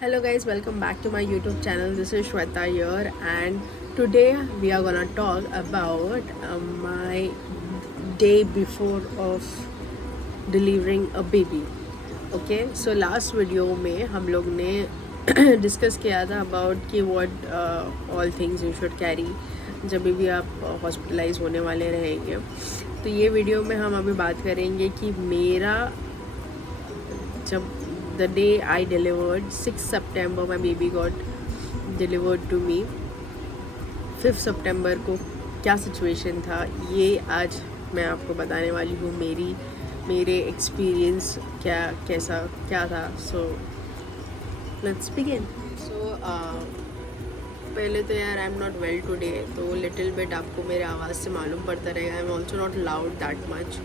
Hello guys, welcome back to my YouTube channel. This is Shweta here, and today we are gonna talk about my day before of delivering a baby. Okay, so last video में हम लोग ने discuss किया था about कि what all things you should carry जब भी आप हॉस्पिटलाइज होने वाले रहेंगे. तो ये वीडियो में हम अभी बात करेंगे कि मेरा जब the day I delivered 6 September my baby got delivered to me. 5 September को क्या सिचुएशन था ये आज मैं आपको बताने वाली हूँ. मेरे एक्सपीरियंस क्या था. So let's begin. सो पहले तो यार आई एम नॉट वेल टुडे, तो लिटिल बिट आपको मेरे आवाज़ से मालूम पड़ता रहेगा. I am also not loud that much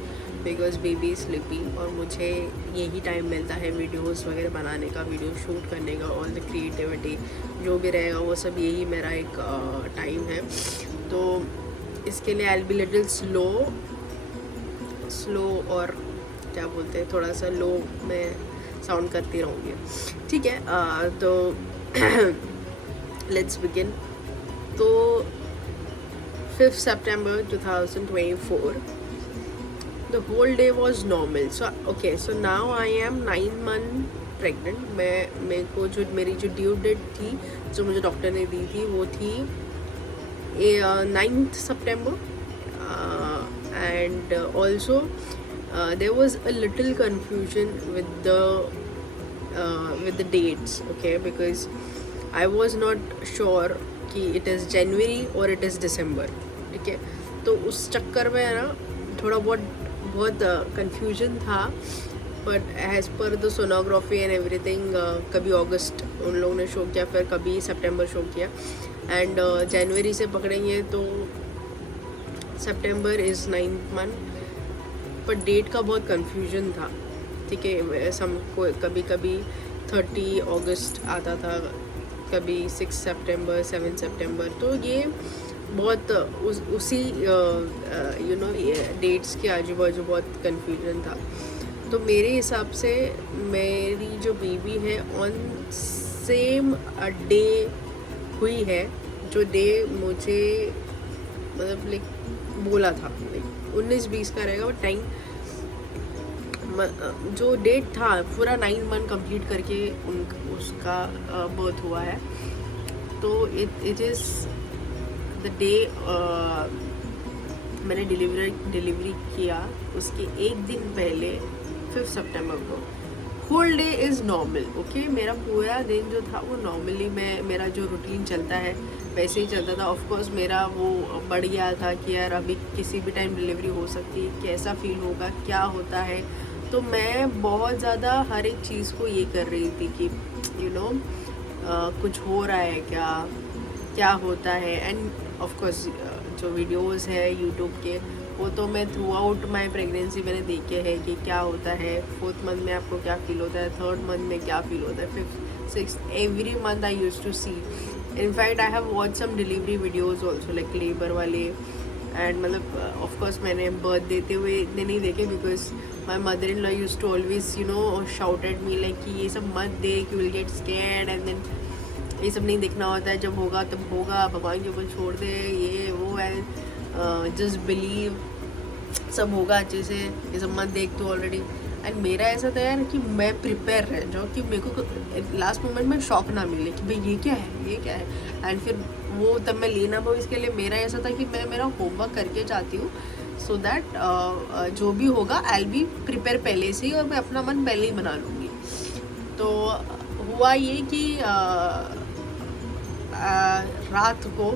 because baby is sleeping, और मुझे यही टाइम मिलता है वीडियोस वगैरह बनाने का, वीडियो शूट करने का, ऑल द क्रिएटिविटी जो भी रहेगा वो सब यही मेरा एक टाइम है. तो इसके लिए I will be little slow और क्या बोलते हैं थोड़ा सा लो मैं साउंड करती रहूँगी. ठीक है. तो लेट्स बिगिन. तो 5 September 2024 the whole day was normal. So now I am 9 month pregnant. मेरे को जो मेरी जो ड्यू डेट थी जो मुझे डॉक्टर ने दी थी वो थी 9th September. And also there was a little confusion with the dates, okay, because I was not sure कि it is January or it is December. ठीक है. तो उस चक्कर में है ना थोड़ा बहुत कंफ्यूजन था. But as per the sonography and everything कभी अगस्त उन लोगों ने शो किया, फिर कभी सितंबर शो किया, एंड जनवरी से पकड़ेंगे तो सितंबर इज़ 9th month. पर डेट का बहुत कंफ्यूजन था. ठीक है. को कभी 30 अगस्त आता था, कभी 6 सितंबर 7 सितंबर. तो ये बहुत उसी डेट्स के आजू बाजू बहुत कन्फ्यूजन था. तो मेरे हिसाब से मेरी जो बेबी है ऑन सेम डे हुई है जो डे मुझे मतलब लाइक बोला था. 19-20 का रहेगा वो टाइम. जो डेट था पूरा 9 month कंप्लीट करके उसका बर्थ हुआ है. तो इट इज़ द डे मैंने डिलीवरी किया उसके एक दिन पहले 5 September को. Whole day is normal. Okay. मेरा पूरा दिन जो था वो नॉर्मली मेरा जो रूटीन चलता है वैसे ही चलता था. ऑफकोर्स मेरा वो बढ़ गया था कि यार अभी किसी भी टाइम डिलीवरी हो सकती है, कैसा फील होगा, क्या होता है. तो मैं बहुत ज़्यादा हर एक चीज़ को ये कर रही थी कि कुछ हो रहा है क्या होता है. एंड ऑफकोर्स जो वीडियोस है यूट्यूब के वो तो मैं थ्रू आउट माई प्रेगनेंसी मैंने देखे हैं कि क्या होता है. 4th month में आपको क्या फील होता है, 3rd month में क्या फील होता है, 5th 6th every month I used to see. In fact I have watch some delivery videos also like labour वाले. एंड मतलब ऑफकोर्स मैंने बर्थ देते हुए इतने नहीं देखे because my mother in law used to always shout at me like कि ये सब मत देख, you will get scared, and then ये सब नहीं देखना होता है, जब होगा तब होगा, भगवान के ऊपर छोड़ दे, ये वो है, जस्ट बिलीव, सब होगा अच्छे से, ये सब मत देख तो ऑलरेडी. एंड मेरा ऐसा था यार कि मैं प्रिपेयर रह जाऊँ कि मेरे को लास्ट मोमेंट में शॉक ना मिले कि भाई ये क्या है. एंड फिर वो तब मैं लेना पाऊँ, इसके लिए मेरा ऐसा था कि मैं मेरा होमवर्क करके जाती हूँ सो दैट जो भी होगा आई बी प्रिपेयर पहले से ही और मैं अपना मन पहले ही बना लूँगी. तो हुआ ये कि रात को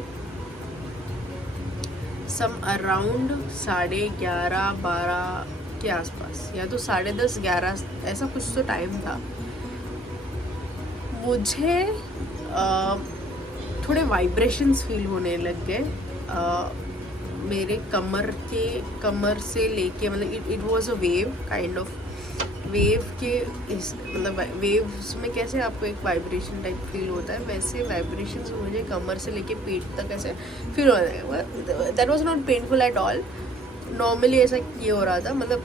सम अराउंड 11:30-12 के आसपास, या तो 10:30-11 ऐसा कुछ तो टाइम था, मुझे थोड़े वाइब्रेशंस फील होने लग गए मेरे कमर से लेके, मतलब it was a wave kind of wave के मतलब वेव्स में कैसे आपको एक वाइब्रेशन टाइप फील होता है वैसे वाइब्रेशंस मुझे कमर से लेके पेट तक ऐसे फील हो रहा है. That was not painful at all. Normally ऐसा ये हो रहा था, मतलब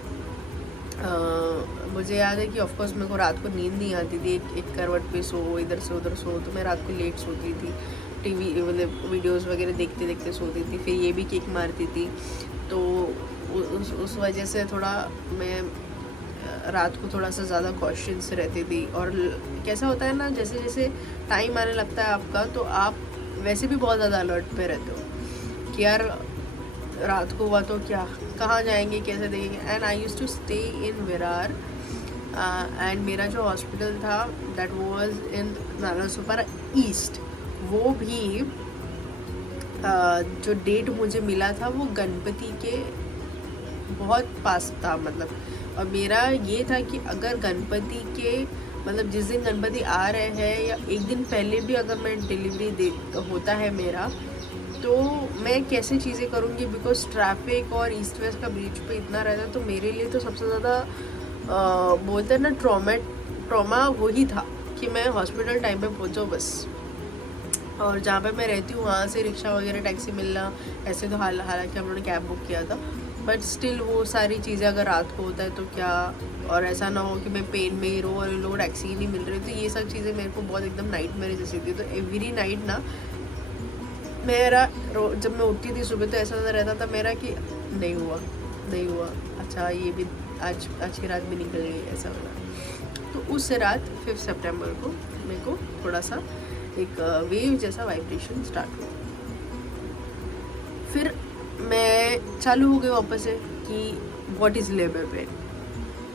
मुझे याद है कि ऑफकोर्स मेरे को रात को नींद नहीं आती थी, एक करवट पे सो, इधर से उधर सो, तो मैं रात को लेट सोती थी, टीवी मतलब वीडियोस वगैरह देखते देखते सोती थी, फिर ये भी किक मारती थी। तो उस वजह से थोड़ा मैं रात को थोड़ा सा ज़्यादा कॉशियस रहती थी। और कैसा होता है ना, जैसे जैसे टाइम आने लगता है आपका, तो आप वैसे भी बहुत ज़्यादा अलर्ट पे रहते हो कि यार रात को हुआ तो क्या, कहाँ जाएंगे, कैसे देखेंगे। And I used to stay in Virar, and मेरा जो हॉस्पिटल था that was in Nalasopara east. वो भी जो डेट मुझे मिला था वो गणपति के बहुत पास था, मतलब। और मेरा ये था कि अगर गणपति के मतलब जिस दिन गणपति आ रहे हैं या एक दिन पहले भी अगर मैं डिलीवरी होता है मेरा, तो मैं कैसे चीज़ें करूँगी, बिकॉज ट्रैफिक और ईस्ट वेस्ट का बीच पे इतना रहता है। तो मेरे लिए तो सबसे ज़्यादा बोलते हैं ना ट्रॉमा वही था कि मैं हॉस्पिटल टाइम पे पहुँचाऊँ बस। और जहाँ पे मैं रहती हूँ वहाँ से रिक्शा वगैरह टैक्सी मिलना, ऐसे तो हालांकि हम लोगों ने कैब बुक किया था, बट स्टिल वो सारी चीज़ें अगर रात को होता है तो क्या। और ऐसा ना हो कि मैं पेन में ही रहूँ और लोग टैक्सी ही नहीं मिल रही, तो ये सब चीज़ें मेरे को बहुत एकदम नाइट मेरे जैसी थी। तो एवरी नाइट ना मेरा जब मैं उठती थी सुबह तो ऐसा रहता था मेरा कि नहीं हुआ, अच्छा ये भी आज की रात भी निकल गई, ऐसा वाला। तो उस रात 5 सितंबर को मेरे को थोड़ा सा एक वेव जैसा वाइब्रेशन स्टार्ट हुआ। फिर मैं चालू हो गई वापस से कि व्हाट इज़ लेबर पेन,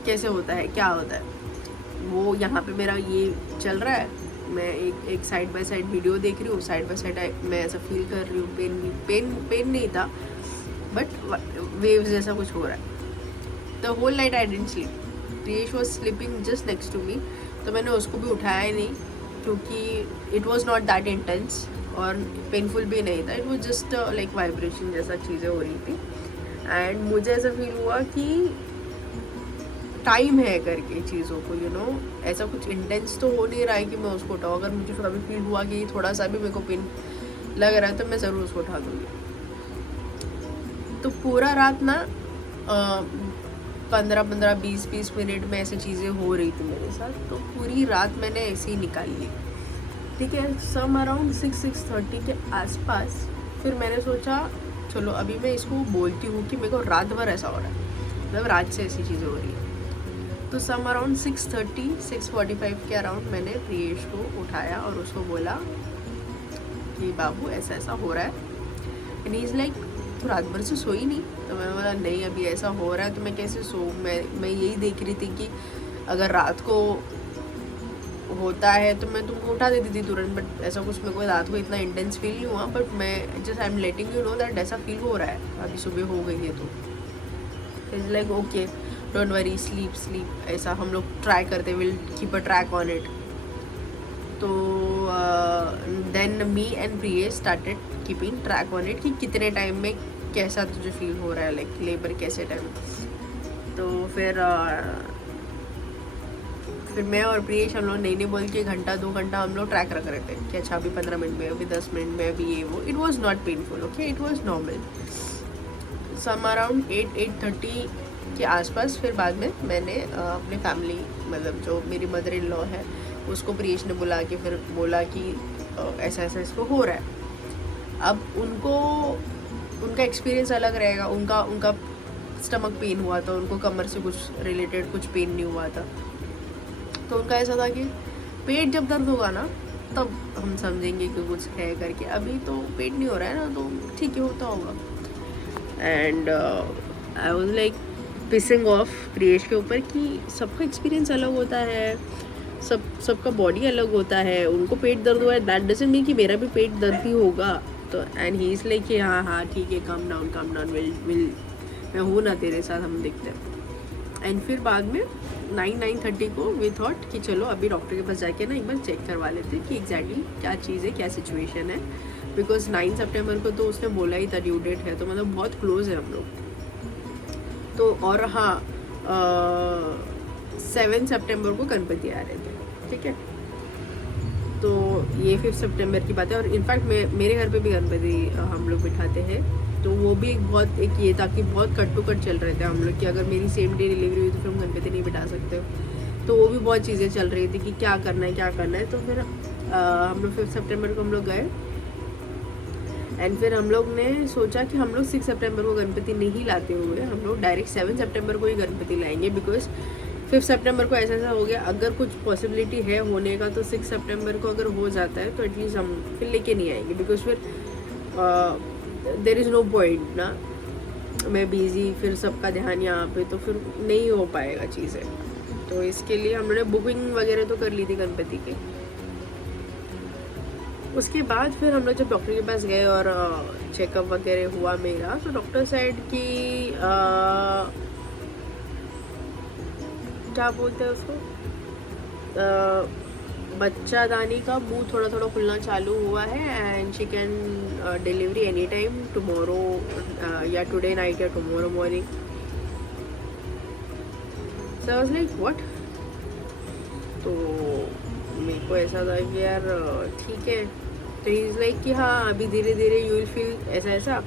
कैसे होता है, क्या होता है। वो यहाँ पे मेरा ये चल रहा है, मैं एक साइड बाय साइड वीडियो देख रही हूँ, साइड बाय साइड मैं ऐसा फील कर रही हूँ, पेन नहीं था बट वेव्स जैसा कुछ हो रहा है। The whole night I didn't sleep, Priyesh was sleeping just next to me, तो मैंने उसको भी उठाया ही नहीं क्योंकि it was not that intense और पेनफुल भी नहीं था। It was just like vibration जैसा चीज़ें हो रही थी। एंड मुझे ऐसा फील हुआ कि टाइम है करके चीज़ों को, यू नो, ऐसा कुछ इंटेंस तो हो नहीं रहा है कि मैं उसको उठाऊँ। अगर मुझे कभी फील हुआ कि थोड़ा सा भी मेरे को पेन लग रहा है तो मैं ज़रूर उसको उठा दूँगी। तो पूरा रात ना 15-15, 20-20 मिनट में ऐसे चीज़ें हो रही थी मेरे साथ। तो पूरी रात मैंने ऐसे ही निकाल ली, ठीक है। सम अराउंड 6-6:30 के आसपास फिर मैंने सोचा चलो अभी मैं इसको बोलती हूँ कि मेरे को रात भर ऐसा हो रहा है, मतलब रात से ऐसी चीज़ें हो रही है। तो सम अराउंड 6:30, 6:45 के अराउंड मैंने प्रियेश को उठाया और उसको बोला कि बाबू ऐसा ऐसा हो रहा है। एंड ही इज़ लाइक तो रात भर से सोई नहीं? तो मैंने बोला नहीं, अभी ऐसा हो रहा है तो मैं कैसे सोऊं। मैं यही देख रही थी कि अगर रात को होता है तो मैं तुमको उठा देती थी तुरंत, बट ऐसा कुछ मेरे को रात को इतना इंटेंस फील नहीं हुआ। बट मैं just I am letting you know that ऐसा फील हो रहा है, अभी सुबह हो गई है। तो is like okay don't worry, sleep, ऐसा हम लोग ट्राई करते, will keep a track on it. तो then me and Priyesh started keeping track on it कि कितने टाइम में कैसा तुझे फील हो रहा है, लाइक लेबर कैसे टाइम। तो फिर मैं और प्रियेश हम लोग नहीं बोल के 1-2 घंटा हम लोग ट्रैक रख रहे थे कि अच्छा अभी 15 मिनट में, अभी 10 मिनट में, अभी ये वो। It was not painful, okay, it was normal. Some around 8-8:30 के आसपास फिर बाद में मैंने अपने फैमिली, मतलब जो मेरी मदर इन लॉ है, उसको प्रियेश ने बुला के फिर बोला कि ऐसा ऐसा इसको हो रहा है। अब उनका एक्सपीरियंस अलग रहेगा। उनका स्टमक पेन हुआ था, उनको कमर से कुछ रिलेटेड कुछ पेन नहीं हुआ था। तो उनका ऐसा था कि पेट जब दर्द होगा ना तब हम समझेंगे कि कुछ है करके, अभी तो पेट नहीं हो रहा है ना, तो ठीक है होता होगा। And I was like pissing off Priyesh के ऊपर कि सबका एक्सपीरियंस अलग होता है, सबका बॉडी अलग होता है। उनको पेट दर्द हुआ है दैट डजंट मीन कि मेरा भी पेट दर्द ही होगा। तो एंड ही इज़ लाइक कि हाँ ठीक है, कम डाउन, विल मैं हूँ ना तेरे साथ, हम देखते हैं। एंड फिर बाद में 9-9:30 को वी थॉट कि चलो अभी डॉक्टर के पास जाके ना एक बार चेक करवा लेते हैं कि एग्जैक्टली क्या चीज़ है, क्या सिचुएशन है। बिकॉज 9 सितंबर को तो उसने बोला ही था ड्यू डेट है, तो मतलब बहुत क्लोज है हम लोग। तो और हाँ 7 सितंबर को गणपति आ रहे थे, ठीक है। तो ये 5 सितंबर की बात है। और इनफैक्ट मेरे घर पे भी गणपति हम लोग बिठाते हैं तो वो भी एक बहुत एक ये था कि बहुत कट टू कट चल रहे थे हम लोग कि अगर मेरी सेम डे डिलीवरी हुई तो फिर हम गणपति नहीं बिठा सकते। तो वो भी बहुत चीज़ें चल रही थी कि क्या करना है क्या करना है। तो फिर हम लोग 5 सितंबर को हम लोग गए एंड फिर हम लोग ने सोचा कि हम लोग 6 सितंबर को गणपति नहीं लाते हुए हम लोग डायरेक्ट 7 सितंबर को ही गणपति लाएंगे, बिकॉज 5 सितंबर को ऐसा ऐसा हो गया, अगर कुछ पॉसिबिलिटी है होने का तो 6 सितंबर को अगर हो जाता है तो एटलीस्ट हम फिर लेके नहीं आएंगे, बिकॉज फिर देर इज़ नो पॉइंट ना, मैं बिज़ी फिर सबका ध्यान यहाँ पे तो फिर नहीं हो पाएगा चीज़ें। तो इसके लिए हम लोगों ने बुकिंग वगैरह तो कर ली थी गणपति की। उसके बाद फिर हम लोग जब डॉक्टर के पास गए और चेकअप वगैरह हुआ मेरा, तो डॉक्टर साइड की क्या बोलते हैं उसको, बच्चादानी का मुंह थोड़ा थोड़ा खुलना चालू हुआ है and she can delivery any time tomorrow या टुडे नाइट या tomorrow morning. So I was like what. तो मेरे को ऐसा था कि यार ठीक है। तो ही इज़ लाइक कि हाँ अभी धीरे धीरे यू विल फील ऐसा ऐसा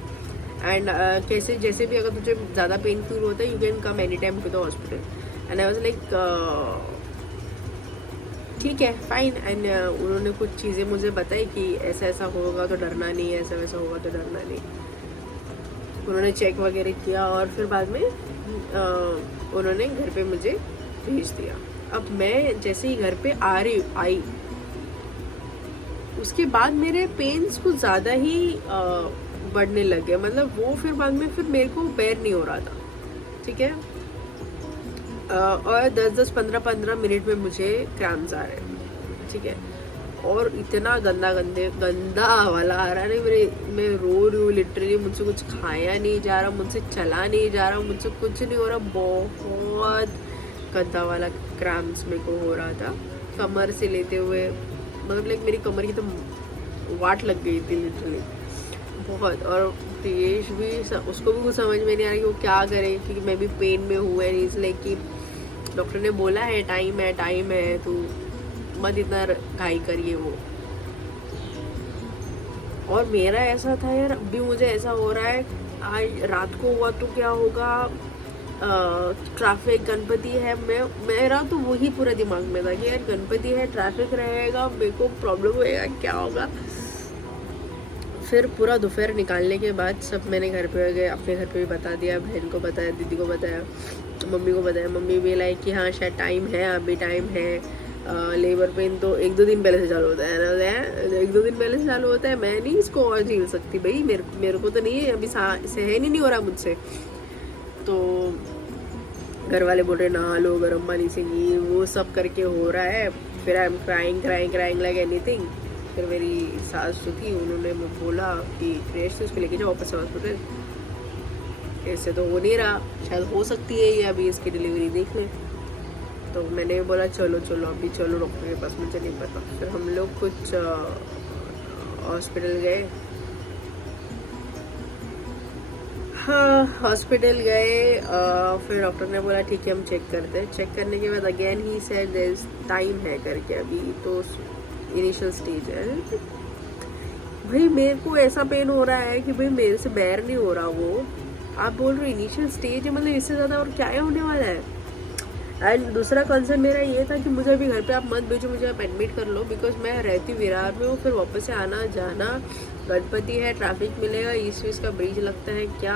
एंड कैसे जैसे भी अगर तुझे ज़्यादा पेन फील होता है you can come any time to the hospital. And I was like ठीक है फाइन। एंड उन्होंने कुछ चीज़ें मुझे बताई कि ऐसा ऐसा होगा तो डरना नहीं है, ऐसा वैसा होगा तो डरना नहीं। उन्होंने चेक वगैरह किया और फिर बाद में उन्होंने घर पे मुझे भेज दिया। अब मैं जैसे ही घर पे आई उसके बाद मेरे पेन्स कुछ ज़्यादा ही बढ़ने लगे, मतलब वो फिर बाद में फिर मेरे को बेर नहीं हो रहा था, ठीक है। और 10-15 मिनट में मुझे क्रैम्स आ रहे हैं, ठीक है। और इतना गंदा वाला आ रहा है मैं रो रही हूँ लिटरली। मुझसे कुछ खाया नहीं जा रहा, मुझसे चला नहीं जा रहा, मुझसे कुछ नहीं हो रहा। बहुत गंदा वाला क्रैम्स मेरे को हो रहा था कमर से लेते हुए, मतलब लाइक मेरी कमर की तो वाट लग गई थी लिटरली बहुत। और प्रियेश भी उसको भी कुछ समझ में नहीं आ रहा कि वो क्या करे, क्योंकि मैं भी पेन में हूँ। एंड इसलिए कि डॉक्टर ने बोला है टाइम है तो मत इतना घाई करिए वो। और मेरा ऐसा था यार अभी मुझे ऐसा हो रहा है, आज रात को हुआ तो क्या होगा, ट्रैफिक गणपति है, मेरा तो वही पूरा दिमाग में था कि यार गणपति है ट्रैफिक रहेगा मेरे को प्रॉब्लम होएगा क्या होगा। फिर पूरा दोपहर निकालने के बाद सब मैंने घर पे गए अपने घर पे भी बता दिया, बहन को बताया, दीदी को बताया, मम्मी को बताया। मम्मी भी लाइक कि हाँ शायद टाइम है, अभी टाइम है। लेबर पेन तो 1-2 दिन पहले से चालू होता है ना, 1-2 दिन पहले से चालू होता है। मैं नहीं इसको और झेल सकती भाई, मेरे को तो नहीं है अभी, सहन ही नहीं हो रहा मुझसे। तो घर वाले बोल रहे नहा लो गर्म पानी से, ये वो सब करके हो रहा है। फिर I am crying like anything. फिर मेरी सास जो थी उन्होंने मुझे बोला कि फ्रेश से उसको लेके जाओ वापस हॉस्पिटल, ऐसे तो हो नहीं रहा, शायद हो सकती है ये अभी इसकी डिलीवरी देख लें। तो मैंने बोला चलो अभी चलो डॉक्टर के पास, मुझे नहीं पता। फिर हम लोग कुछ हॉस्पिटल गए, हाँ हॉस्पिटल गए। फिर डॉक्टर ने बोला ठीक है हम चेक करते हैं। चेक करने के बाद अगेन ही सेड देयर इज टाइम है करके, अभी तो इनिशियल स्टेज है। भाई मेरे को ऐसा पेन हो रहा है कि भाई मेरे से बैर नहीं हो रहा वो, आप बोल रहे हो इनिशियल स्टेज है, मतलब इससे ज़्यादा और क्या होने वाला है। एंड दूसरा कंसर्न मेरा ये था कि मुझे अभी घर पे आप मत भेजो, मुझे आप एडमिट कर लो, बिकॉज मैं रहती विरार में हूँ, फिर वापस से आना जाना, गणपति है, ट्रैफिक मिलेगा, ईस्ट वेस्ट का ब्रिज लगता है, क्या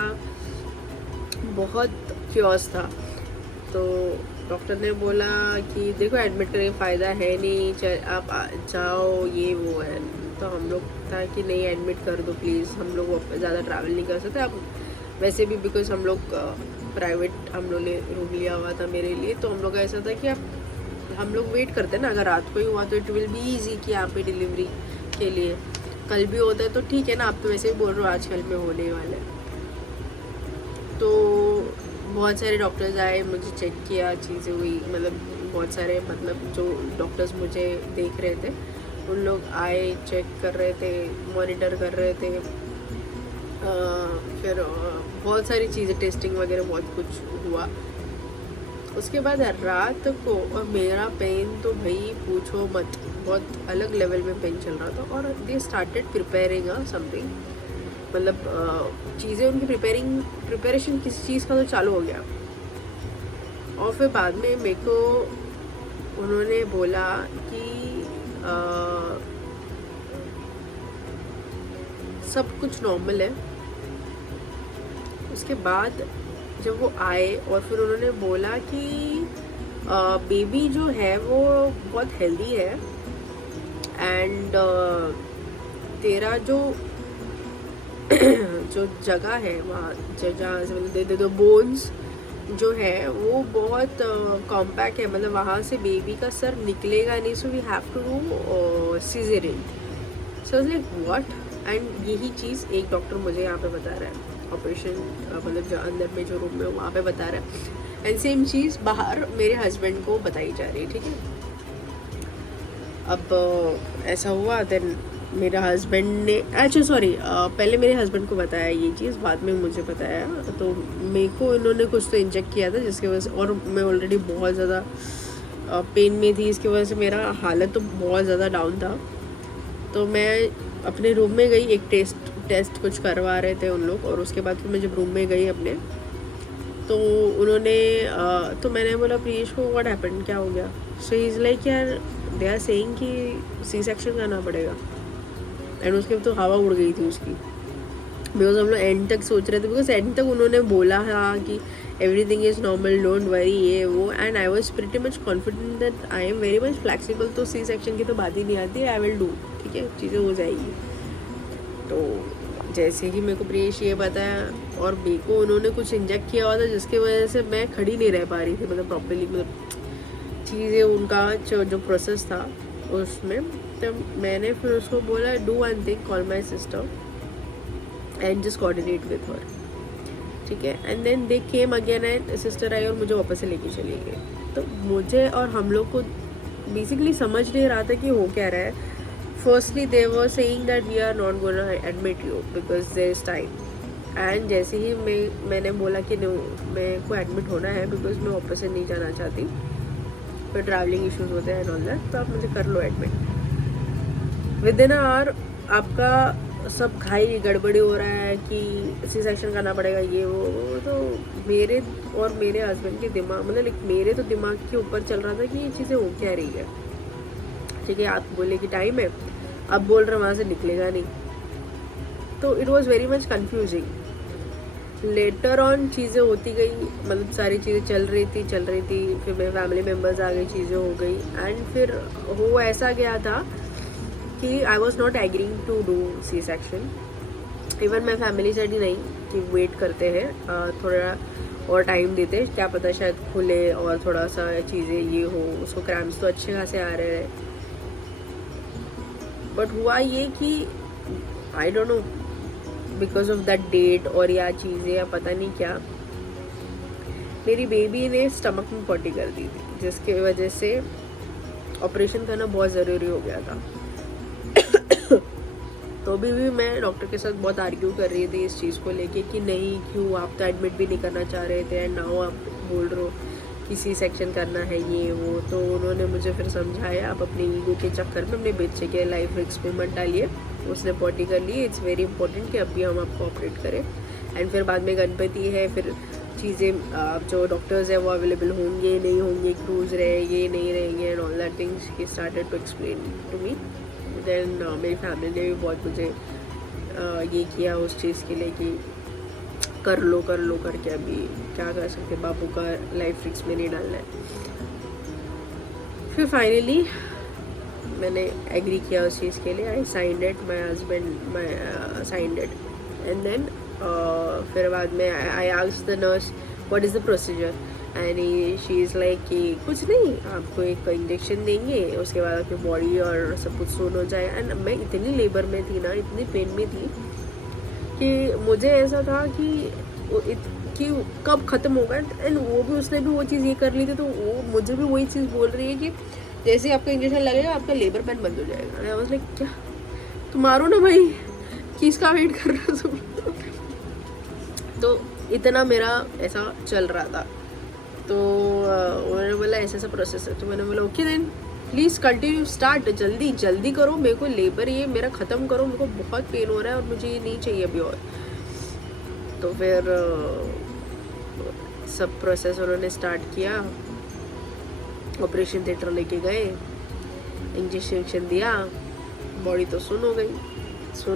बहुत क्योस था। तो डॉक्टर ने बोला कि देखो एडमिट करके फ़ायदा है नहीं, आप जाओ ये वो है। तो हम लोग था कि नहीं एडमिट कर दो प्लीज़, हम लोग ज़्यादा ट्रैवल नहीं कर सकते आप वैसे भी, बिकॉज हम लोग प्राइवेट हम लोग ने रूम लिया हुआ था मेरे लिए। तो हम लोग का ऐसा था कि हम लोग वेट करते ना, अगर रात को ही हुआ तो इट विल बी ईजी कि यहाँ पे डिलीवरी के लिए कल भी होता है तो ठीक है ना, आप तो वैसे भी बोल रहे हो आजकल में होने वाला है। तो बहुत सारे डॉक्टर्स आए, मुझे चेक किया, चीज़ें हुई, मतलब बहुत सारे मतलब जो डॉक्टर्स मुझे देख रहे थे उन लोग आए, चेक कर रहे थे, मॉनिटर कर रहे थे। फिर बहुत सारी चीज़ें टेस्टिंग वगैरह बहुत कुछ हुआ। उसके बाद रात को और मेरा पेन तो भाई पूछो मत, बहुत अलग लेवल में पेन चल रहा था। और दे स्टार्टेड प्रिपेयरिंग समथिंग मतलब चीज़ें उनकी प्रिपरेशन किसी चीज़ का तो चालू हो गया। और फिर बाद में मेरे को उन्होंने बोला कि सब कुछ नॉर्मल है। उसके बाद जब वो आए और फिर उन्होंने बोला कि बेबी जो है वो बहुत हेल्दी है एंड तेरा जो जो जगह है वहाँ जहाँ से मतलब दो बोन्स जो है वो बहुत कॉम्पैक्ट है, मतलब वहाँ से बेबी का सर निकलेगा नहीं, so we have to do caesarean. So like what, and यही चीज़ एक डॉक्टर मुझे यहाँ पे बता रहा है, ऑपरेशन मतलब जो अंदर में जो रूम में वहाँ पे बता रहा है, एंड सेम चीज़ बाहर मेरे हस्बैंड को बताई जा रही है। ठीक है, अब ऐसा हुआ, देन मेरा हस्बैंड ने अच्छा सॉरी पहले मेरे हस्बैंड को बताया ये चीज़, बाद में मुझे बताया। तो मेरे को इन्होंने कुछ तो इंजेक्ट किया था जिसकी वजह से, और मैं ऑलरेडी बहुत ज़्यादा पेन में थी, इसकी वजह से मेरा हालत तो बहुत ज़्यादा डाउन था। तो मैं अपने रूम में गई, एक टेस्ट कुछ करवा रहे थे उन लोग, और उसके बाद फिर मैं जब रूम में गई अपने, तो उन्होंने तो मैंने बोला प्रियेश को व्हाट हैपेंड, क्या हो गया? सो ही इज़ लाइक यार दे आर सेइंग कि सी सेक्शन करना पड़ेगा। एंड उसके तो हवा उड़ गई थी उसकी, बिकॉज हम लोग एंड तक सोच रहे थे, बिकॉज एंड तक उन्होंने बोला था कि everything is normal, don't worry, ये वो, and I was pretty much confident that I am very much flexible, तो सी सेक्शन की तो बात ही नहीं आती, आई विल डू, ठीक है, चीज़ें हो जाएगी। तो जैसे ही मेरे को प्रियेश ये बताया, और मेरे को उन्होंने कुछ इंजेक्ट किया हुआ था जिसकी वजह से मैं खड़ी नहीं रह पा रही थी, मतलब प्रॉपरली, मतलब चीज़ें उनका जो प्रोसेस था उसमें। तो मैंने फिर उसको बोला do one thing, call my sister and just coordinate with her, ठीक है। And then they came again, and sister I और मुझे वापस से लेके चली गई। तो मुझे और हम लोग को बेसिकली समझ नहीं रहा था कि हो क्या रहा है। Firstly they were saying that we are not gonna admit you because there is time, and जैसे ही मैंने बोला कि नो मेरे को एडमिट होना है बिकॉज मैं वापस से नहीं जाना चाहती, फिर ट्रैवलिंग इश्यूज होते हैं एंड ऑल दैट, तो आप मुझे कर लो एडमिट। विद इन आवर आपका सब घाई गड़बड़ी हो रहा है कि सी सेक्शन करना पड़ेगा, ये वो। तो मेरे और मेरे हस्बैंड के दिमाग, मतलब मेरे तो दिमाग के ऊपर चल रहा था कि ये चीज़ें हो क्या रही है, ठीक है। आप बोले कि टाइम है, अब बोल रहे वहाँ से निकलेगा नहीं, तो it was very much confusing. Later on चीज़ें होती गई, मतलब सारी चीज़ें चल रही थी, फिर मेरे फैमिली मेम्बर्स आ गई, चीज़ें हो गई, एंड फिर वो ऐसा गया था कि I was not agreeing to do C section. Even मैं फैमिली सेड ही नहीं कि वेट करते हैं, थोड़ा और टाइम देते, क्या पता शायद खुले और थोड़ा सा चीज़ें ये हो, उसको क्रैम्स तो अच्छे खासे आ रहे हैं। बट हुआ ये कि I don't know because of that date और या चीज़ें या पता नहीं क्या, मेरी बेबी ने स्टमक में पॉटी कर दी थी, जिसकी वजह से ऑपरेशन करना बहुत ज़रूरी हो गया था। तो अभी भी मैं डॉक्टर के साथ बहुत आर्ग्यू कर रही थी इस चीज़ को लेके कि नहीं, क्यों आप तो एडमिट भी नहीं करना चाह रहे थे, एंड नाउ आप बोल रहे हो कि सी सेक्शन करना है, ये वो। तो उन्होंने मुझे फिर समझाया, आप अपने ईगो के चक्कर में अपने बच्चे के लाइफ रिस्क में मत डालिए, उसने पॉटी कर ली, इट्स वेरी इंपॉर्टेंट कि अभी हम आपको ऑपरेट करें, एंड फिर बाद में गणपति है, फिर चीज़ें जो डॉक्टर्स है वो अवेलेबल होंगे नहीं होंगे, क्रूज रहेंगे नहीं रहेंगे, and all that things he started to explain to me. Then मेरी फैमिली ने भी बहुत मुझे ये किया उस चीज़ के लिए कि कर लो करके अभी क्या कर सकते, बाबू का लाइफ रिस्क में नहीं डालना है। फिर फाइनली मैंने एग्री किया उस चीज़ के लिए, I signed it, my husband signed it, and then फिर बाद में I asked the nurse what is the procedure, and she is like कि कुछ नहीं, आपको एक इंजेक्शन देंगे, उसके बाद आपकी बॉडी और सब कुछ सून हो जाए। एंड मैं इतनी लेबर में थी ना, इतनी पेन में थी कि मुझे ऐसा था कि कब ख़त्म होगा, एंड वो भी उसने भी वो चीज़ ये कर ली थी, तो वो मुझे भी वही चीज़ बोल रही है कि जैसे आपका इंजेक्शन लगेगा आपका लेबर पेन बंद हो जाएगा। आई वाज लाइक क्या, तुम मारो ना भाई, किसका वेट कर रहे हो तुम? तो इतना मेरा ऐसा चल रहा था। तो उन्होंने बोला ऐसा प्रोसेस है, तो मैंने बोला okay then please continue start, जल्दी जल्दी करो, मेरे को लेबर ये मेरा ख़त्म करो, मेरे को बहुत पेन हो रहा है और मुझे ये नहीं चाहिए अभी और। तो फिर सब प्रोसेस उन्होंने स्टार्ट किया, ऑपरेशन थिएटर लेके गए, इंजेक्शन दिया, बॉडी तो सुन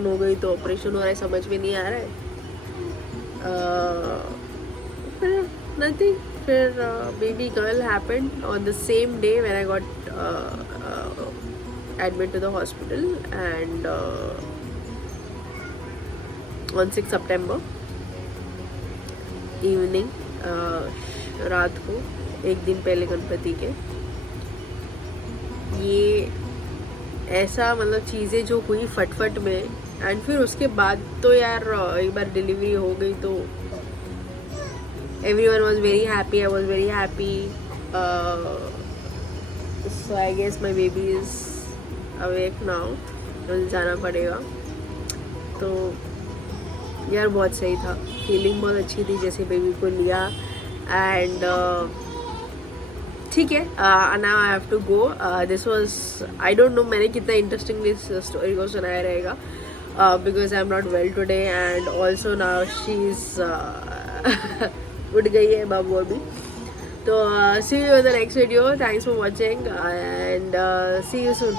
हो गई तो ऑपरेशन हो रहा है, समझ में नहीं आ रहा है। फिर नथिंग, फिर baby girl happened on the same day when I got admit to the hospital, and on 6 September evening, रात को एक दिन पहले गणपति के, ये ऐसा मतलब चीज़ें जो हुई फटफट में, एंड फिर उसके बाद तो यार एक बार डिलीवरी हो गई तो everyone was very happy, I was very happy, so I guess my baby is awake now, मुझे जाना पड़ेगा। तो यार बहुत सही था, फीलिंग बहुत अच्छी थी जैसे बेबी को लिया, एंड ठीक है, now I have to go. This was, I don't know मैंने कितना इंटरेस्टिंगली स्टोरी को सुनाया रहेगा, because I am not well today, and also now she is उठ गई है बाबू अभी। तो see you in the next video, thanks for watching, and see you soon.